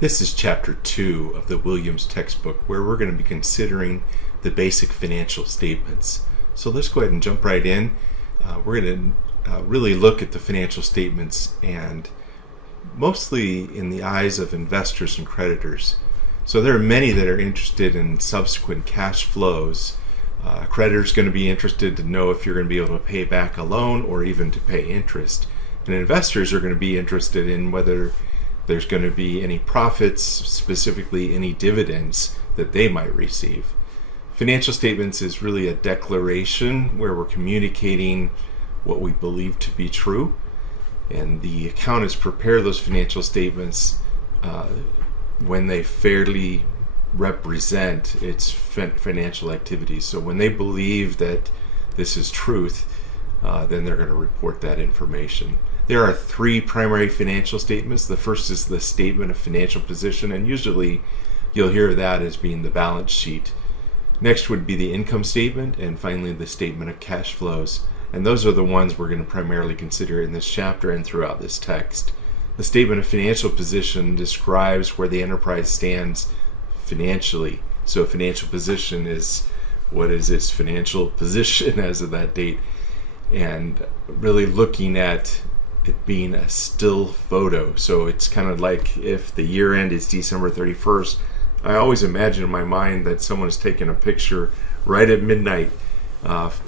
This is chapter 2 of the Williams textbook, where we're going to be considering the basic financial statements. So let's go ahead and jump right in. We're going to really look at the financial statements, and mostly in the eyes of investors and creditors. So there are many that are interested in subsequent cash flows. A creditor is going to be interested to know if you're going to be able to pay back a loan or even to pay interest. And investors are going to be interested in whether there's going to be any profits, specifically any dividends that they might receive. Financial statements is really a declaration where we're communicating what we believe to be true, and the accountants prepare those financial statements when they fairly represent its financial activities. So when they believe that this is truth, then they're going to report that information. There are three primary financial statements. The first is the statement of financial position, and usually you'll hear that as being the balance sheet. Next would be the income statement, and finally the statement of cash flows. And those are the ones we're going to primarily consider in this chapter and throughout this text. The statement of financial position describes where the enterprise stands financially. So financial position is what is its financial position as of that date, and really looking at it being a still photo. So it's kind of like if the year end is December 31st, I always imagine in my mind that someone is taking a picture right at midnight,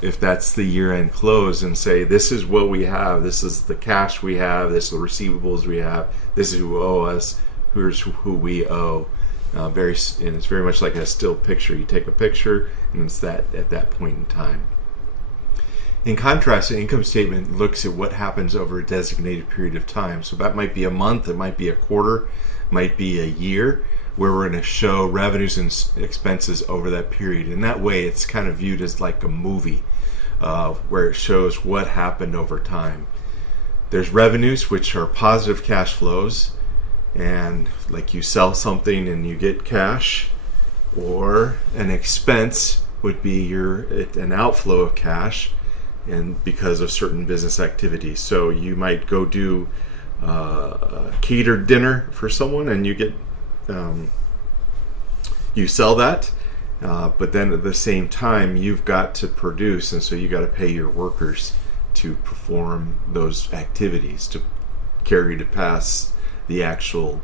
if that's the year end close, and say, this is what we have, this is the cash we have, this is the receivables we have, this is who owe us, here's who we owe. And it's very much like a still picture. You take a picture and it's that at that point in time. In contrast, the income statement looks at what happens over a designated period of time. So that might be a month, it might be a quarter, it might be a year, where we're going to show revenues and expenses over that period. And that way it's kind of viewed as like a movie, where it shows what happened over time. There's revenues, which are positive cash flows, and like you sell something and you get cash, or an expense would be an outflow of cash, and because of certain business activities. So you might go do a catered dinner for someone, and you get you sell that, but then at the same time you've got to produce, and so you got to pay your workers to perform those activities, to carry to pass the actual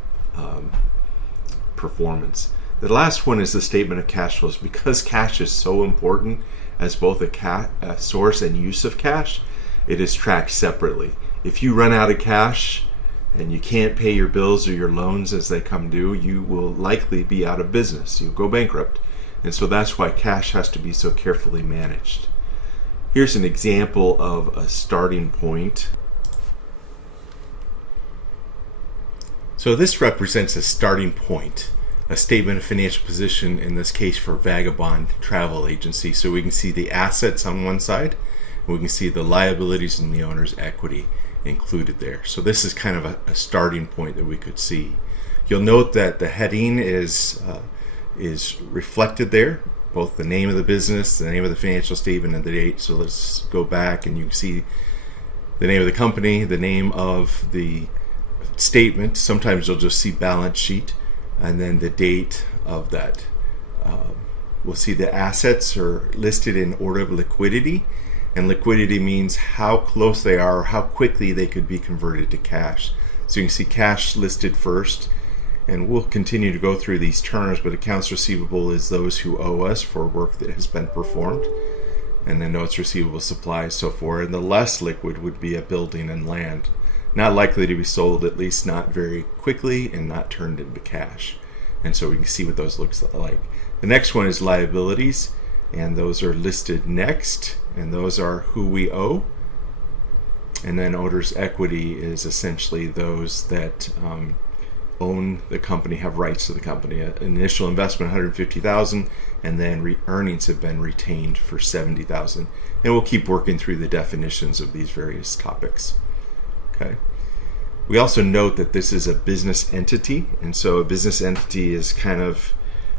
performance. The last one is the statement of cash flows. Because cash is so important as both a source and use of cash, it is tracked separately. If you run out of cash and you can't pay your bills or your loans as they come due, you will likely be out of business. You'll go bankrupt. And so that's why cash has to be so carefully managed. Here's an example of a starting point. So this represents a starting point, a statement of financial position, in this case for Vagabond Travel Agency. So we can see the assets on one side, and we can see the liabilities and the owner's equity included there. So this is kind of a starting point that we could see. You'll note that the heading is reflected there, both the name of the business, the name of the financial statement, and the date. So let's go back and you can see the name of the company, the name of the statement. Sometimes you'll just see balance sheet, and then the date of that. We'll see the assets are listed in order of liquidity, and liquidity means how close they are or how quickly they could be converted to cash. So you can see cash listed first, and we'll continue to go through these terms, but accounts receivable is those who owe us for work that has been performed, and then notes receivable, supplies, so forth. And the less liquid would be a building and land, not likely to be sold, at least not very quickly, and not turned into cash. And so we can see what those looks like. The next one is liabilities, and those are listed next, and those are who we owe. And then owner's equity is essentially those that own the company, have rights to the company. Initial investment $150,000, and then earnings have been retained for $70,000. And we'll keep working through the definitions of these various topics. Okay. We also note that this is a business entity, and so a business entity is kind of,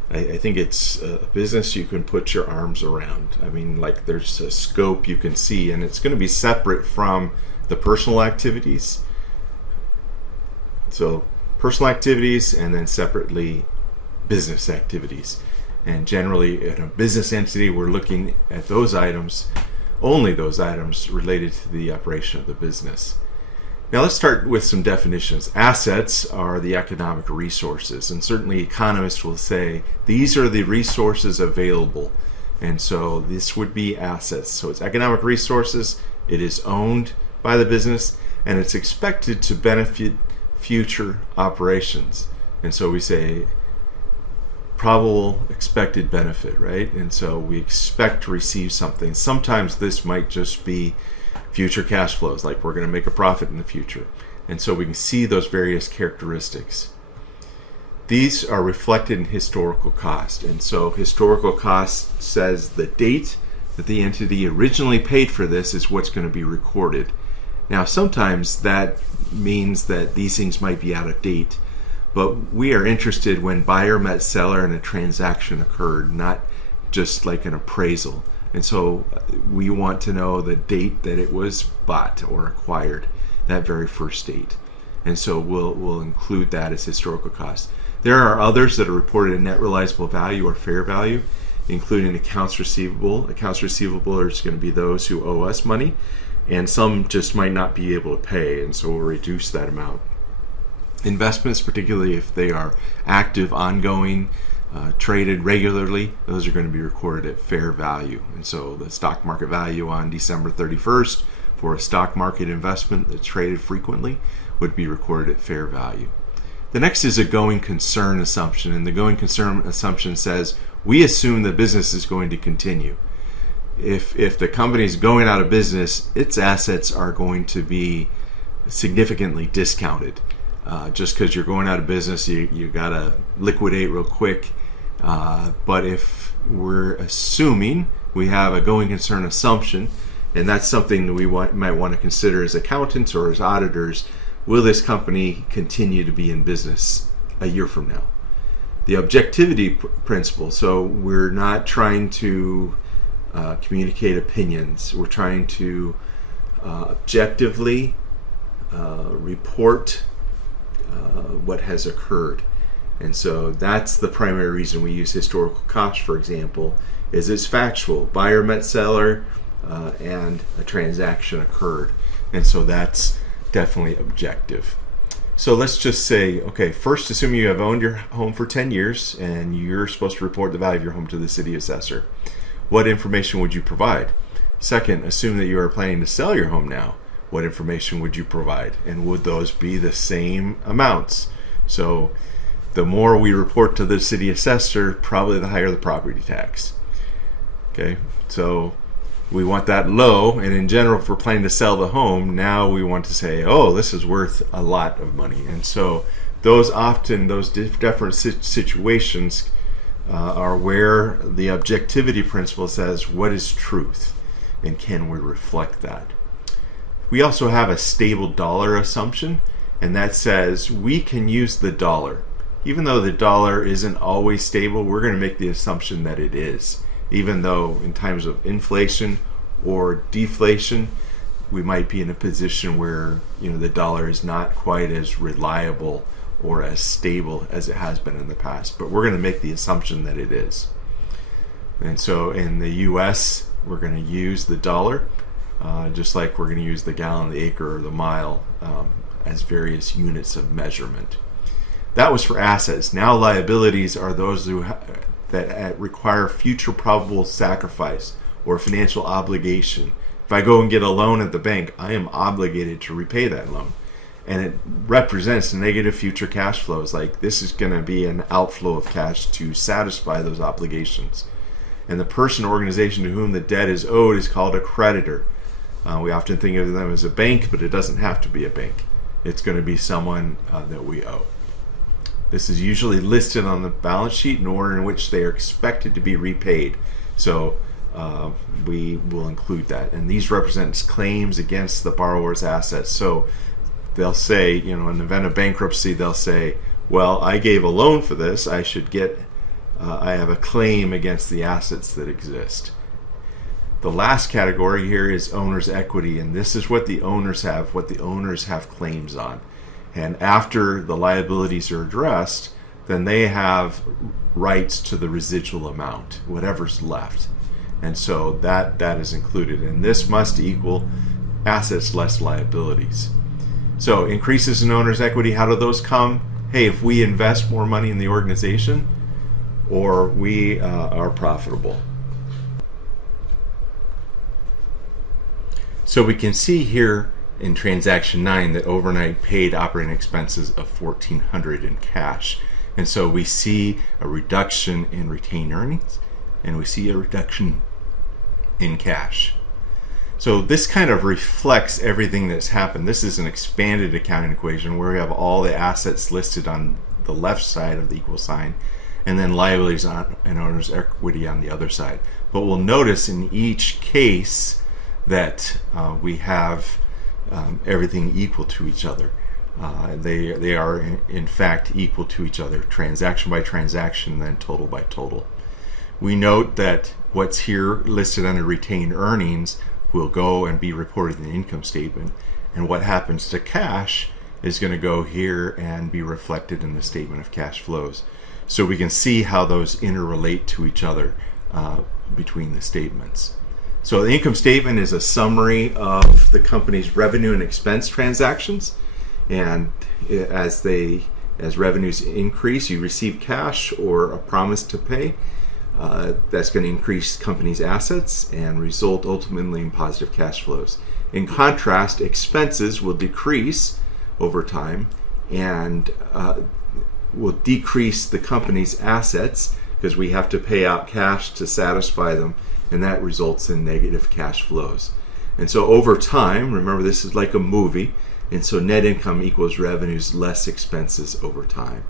I think it's a business you can put your arms around. I mean, like there's a scope you can see, and it's going to be separate from the personal activities. So personal activities and then separately business activities. And generally in a business entity, we're looking at those items, only those items related to the operation of the business. Now let's start with some definitions. Assets are the economic resources, and certainly economists will say these are the resources available, and so this would be assets. So it's economic resources, it is owned by the business, and it's expected to benefit future operations. And so we say probable expected benefit, right? And so we expect to receive something. Sometimes this might just be future cash flows, like we're going to make a profit in the future. And so we can see those various characteristics. These are reflected in historical cost. And so historical cost says the date that the entity originally paid for this is what's going to be recorded. Now sometimes that means that these things might be out of date, but we are interested when buyer met seller and a transaction occurred, not just like an appraisal. And so we want to know the date that it was bought or acquired, that very first date. And so we'll include that as historical cost. There are others that are reported in net realizable value or fair value, including accounts receivable. Accounts receivable are going to be those who owe us money, and some just might not be able to pay, and so we'll reduce that amount. Investments, particularly if they are active, ongoing, traded regularly, those are going to be recorded at fair value. And so the stock market value on December 31st for a stock market investment that's traded frequently would be recorded at fair value. The next is a going concern assumption, and the going concern assumption says we assume the business is going to continue. If the company is going out of business, its assets are going to be significantly discounted. Just because you're going out of business, you got to liquidate real quick. But if we're assuming we have a going concern assumption, and that's something that we might want to consider as accountants or as auditors, will this company continue to be in business a year from now? The objectivity principle, so we're not trying to communicate opinions. We're trying to objectively report what has occurred. And so that's the primary reason we use historical cost, for example, is it's factual. Buyer met seller and a transaction occurred. And so that's definitely objective. So let's just say, okay, first assume you have owned your home for 10 years and you're supposed to report the value of your home to the city assessor. What information would you provide? Second, assume that you are planning to sell your home now. What information would you provide? And would those be the same amounts? So the more we report to the city assessor, probably the higher the property tax. Okay, so we want that low, and in general, if we're planning to sell the home, now we want to say, oh, this is worth a lot of money. And so those different situations are where the objectivity principle says, what is truth? And can we reflect that? We also have a stable dollar assumption, and that says we can use the dollar. Even though the dollar isn't always stable, we're going to make the assumption that it is. Even though in times of inflation or deflation, we might be in a position where the dollar is not quite as reliable or as stable as it has been in the past. But we're going to make the assumption that it is. And so in the US, we're going to use the dollar, just like we're going to use the gallon, the acre, or the mile as various units of measurement. That was for assets. Now liabilities are those that require future probable sacrifice or financial obligation. If I go and get a loan at the bank, I am obligated to repay that loan. And it represents negative future cash flows. Like this is going to be an outflow of cash to satisfy those obligations. And the person or organization to whom the debt is owed is called a creditor. We often think of them as a bank, but it doesn't have to be a bank. It's going to be someone that we owe. This is usually listed on the balance sheet in order in which they are expected to be repaid. So we will include that. And these represent claims against the borrower's assets. So they'll say, in the event of bankruptcy, they'll say, well, I gave a loan for this. I should get, I have a claim against the assets that exist. The last category here is owner's equity. And this is what the owners have claims on. And after the liabilities are addressed, then they have rights to the residual amount, whatever's left. And so that is included. And this must equal assets less liabilities. So increases in owner's equity, how do those come? Hey, if we invest more money in the organization, or we are profitable. So we can see here in transaction 9 that overnight paid operating expenses of $1,400 in cash. And so we see a reduction in retained earnings, and we see a reduction in cash. So this kind of reflects everything that's happened. This is an expanded accounting equation where we have all the assets listed on the left side of the equal sign, and then liabilities and owner's equity on the other side. But we'll notice in each case that we have everything equal to each other. They are in fact equal to each other, transaction by transaction, and then total by total. We note that what's here listed under retained earnings will go and be reported in the income statement, and what happens to cash is going to go here and be reflected in the statement of cash flows. So we can see how those interrelate to each other between the statements. So the income statement is a summary of the company's revenue and expense transactions, and as revenues increase, you receive cash or a promise to pay. That's going to increase company's assets and result ultimately in positive cash flows. In contrast, expenses will decrease over time and will decrease the company's assets because we have to pay out cash to satisfy them, and that results in negative cash flows. And so over time, remember this is like a movie, and so net income equals revenues less expenses over time.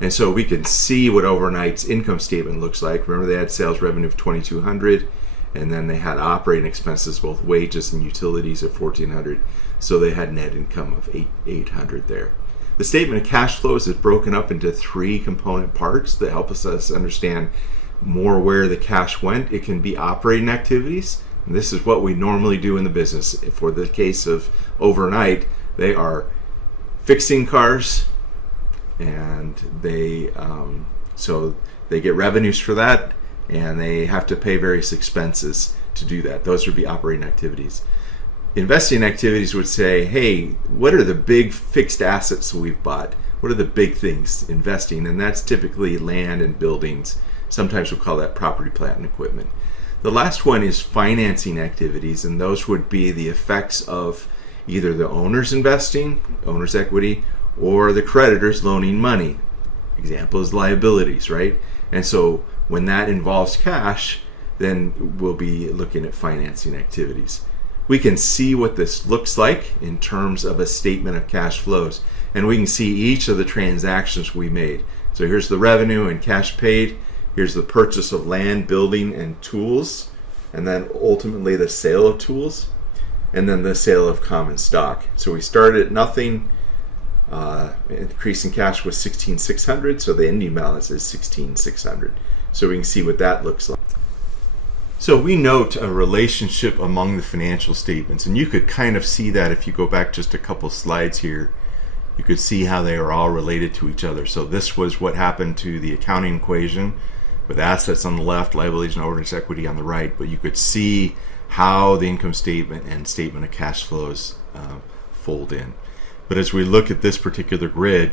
And so we can see what overnight's income statement looks like. Remember they had sales revenue of $2,200, and then they had operating expenses, both wages and utilities, of $1,400. So they had net income of $800 there. The statement of cash flows is broken up into 3 component parts that help us understand more where the cash went. It can be operating activities, and this is what we normally do in the business. For the case of overnight, they are fixing cars, and they so they get revenues for that, and they have to pay various expenses to do that. Those would be operating activities. Investing activities would say, hey, what are the big fixed assets we've bought? What are the big things investing? And that's typically land and buildings. Sometimes we'll call that property, plant, and equipment. The last one is financing activities, and those would be the effects of either the owner's investing, owner's equity, or the creditors loaning money. Example is liabilities, right? And so when that involves cash, then we'll be looking at financing activities. We can see what this looks like in terms of a statement of cash flows, and we can see each of the transactions we made. So here's the revenue and cash paid. Here's the purchase of land, building, and tools, and then ultimately the sale of tools, and then the sale of common stock. So we started at nothing. Increase in cash was $16,600, so the ending balance is $16,600. So we can see what that looks like. So we note a relationship among the financial statements, and you could kind of see that if you go back just a couple slides here. You could see how they are all related to each other. So this was what happened to the accounting equation with assets on the left, liabilities and owner's equity on the right, but you could see how the income statement and statement of cash flows fold in. But as we look at this particular grid,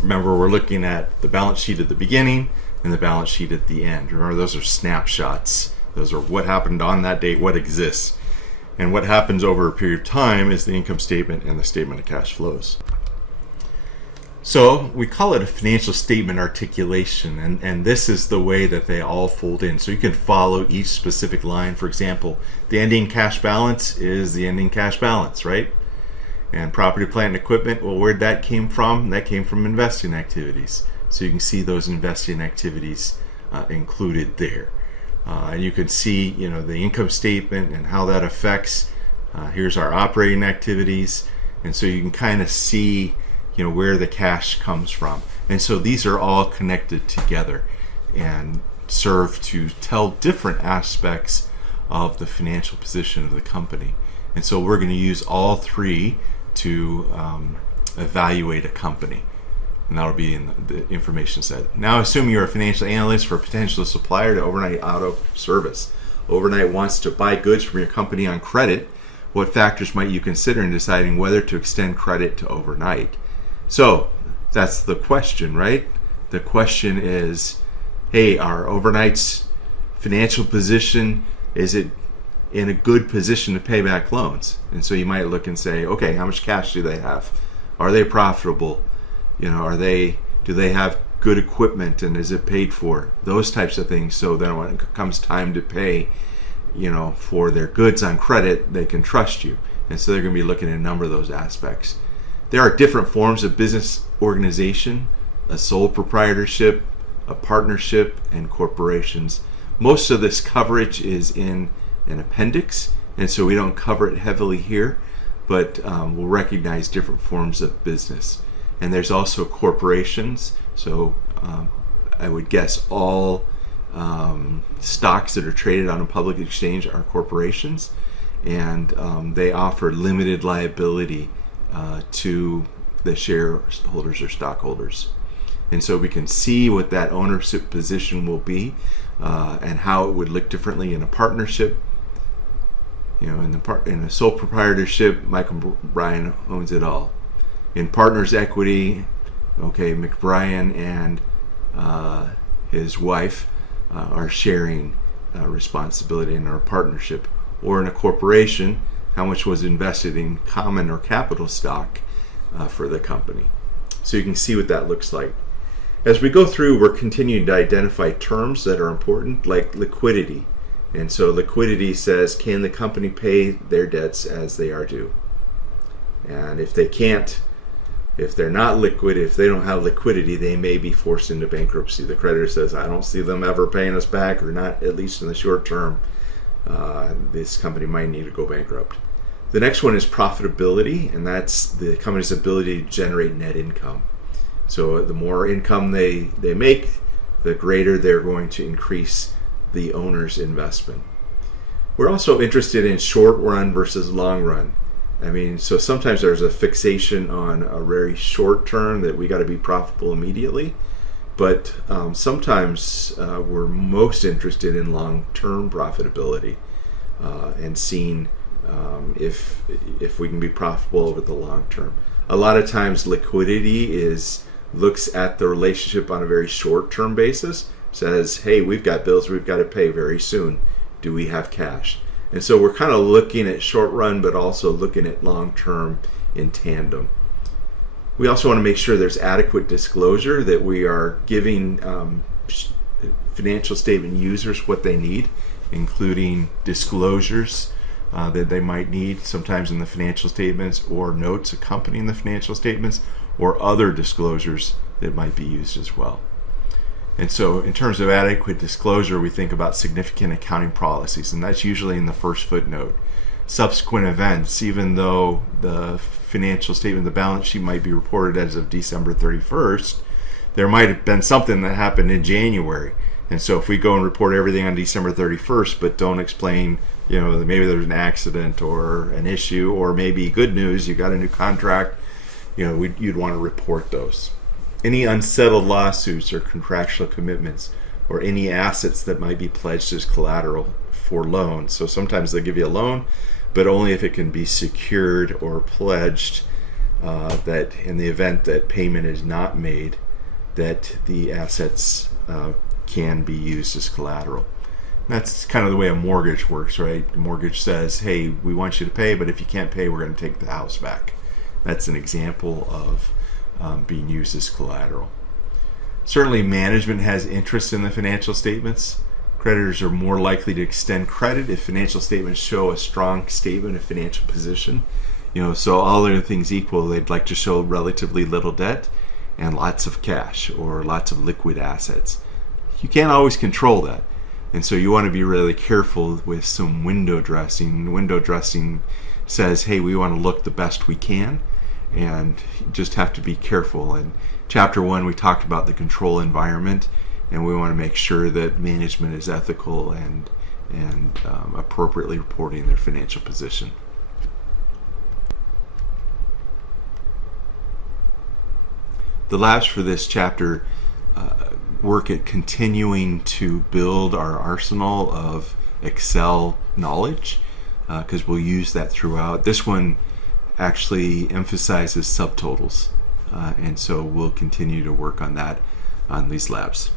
remember we're looking at the balance sheet at the beginning and the balance sheet at the end. Remember, those are snapshots. Those are what happened on that date, what exists. And what happens over a period of time is the income statement and the statement of cash flows. So we call it a financial statement articulation, and this is the way that they all fold in. So you can follow each specific line. For example, the ending cash balance is the ending cash balance, right? And property, plant, and equipment, well, where'd that came from? That came from investing activities. So you can see those investing activities included there. And you can see, the income statement and how that affects. Here's our operating activities, and so you can kind of see, where the cash comes from. And so these are all connected together and serve to tell different aspects of the financial position of the company. And so we're going to use all 3 to evaluate a company. And that'll be in the information set. Now assume you're a financial analyst for a potential supplier to Overnight Auto Service. Overnight wants to buy goods from your company on credit. What factors might you consider in deciding whether to extend credit to Overnight? So that's the question, right? The question is, hey, are Overnight's financial position, is it in a good position to pay back loans? And so you might look and say, okay, how much cash do they have? Are they profitable? Do they have good equipment, and is it paid for? Those types of things. So then when it comes time to pay, for their goods on credit, they can trust you. And so they're going to be looking at a number of those aspects. There are different forms of business organization: a sole proprietorship, a partnership, and corporations. Most of this coverage is in an appendix, and so we don't cover it heavily here, but we'll recognize different forms of business. And there's also corporations. So I would guess all stocks that are traded on a public exchange are corporations, and they offer limited liability to the shareholders or stockholders. And so we can see what that ownership position will be, and how it would look differently in a partnership. In a sole proprietorship, Michael Bryan owns it all. In partners equity, okay, McBrien and his wife are sharing responsibility in our partnership. Or in a corporation, how much was invested in common or capital stock for the company. So you can see what that looks like. As we go through, we're continuing to identify terms that are important, like liquidity. And so liquidity says, can the company pay their debts as they are due? And if they can't, if they're not liquid, if they don't have liquidity, they may be forced into bankruptcy. The creditor says, I don't see them ever paying us back, or not at least in the short term. This company might need to go bankrupt. The next one is profitability, and that's the company's ability to generate net income. So the more income they make, the greater they're going to increase the owner's investment. We're also interested in short run versus long run. So sometimes there's a fixation on a very short term that we got to be profitable immediately, but sometimes we're most interested in long-term profitability and seeing if we can be profitable over the long term. A lot of times liquidity looks at the relationship on a very short-term basis, says, hey, we've got bills we've got to pay very soon. Do we have cash? And so we're kind of looking at short run, but also looking at long term in tandem. We also want to make sure there's adequate disclosure, that we are giving financial statement users what they need, including disclosures that they might need sometimes in the financial statements, or notes accompanying the financial statements, or other disclosures that might be used as well. And so in terms of adequate disclosure, we think about significant accounting policies, and that's usually in the first footnote. Subsequent events, even though the financial statement, the balance sheet might be reported as of December 31st, there might have been something that happened in January. And so if we go and report everything on December 31st, but don't explain, maybe there's an accident or an issue, or maybe good news, you got a new contract, you'd want to report those. Any unsettled lawsuits or contractual commitments, or any assets that might be pledged as collateral for loans. So sometimes they give you a loan, but only if it can be secured or pledged, that in the event that payment is not made, that the assets can be used as collateral. And that's kind of the way a mortgage works, right? The mortgage says, hey, we want you to pay, but if you can't pay, we're going to take the house back. That's an example of being used as collateral. Certainly management has interest in the financial statements. Creditors are more likely to extend credit if financial statements show a strong statement of financial position. So all other things equal, they'd like to show relatively little debt and lots of cash, or lots of liquid assets. You can't always control that, and so you want to be really careful with some window dressing. Window dressing says, hey, we want to look the best we can, and just have to be careful. In chapter 1, we talked about the control environment, and we want to make sure that management is ethical and appropriately reporting their financial position. The labs for this chapter work at continuing to build our arsenal of Excel knowledge, because we'll use that throughout. This one actually emphasizes subtotals, and so we'll continue to work on that on these labs.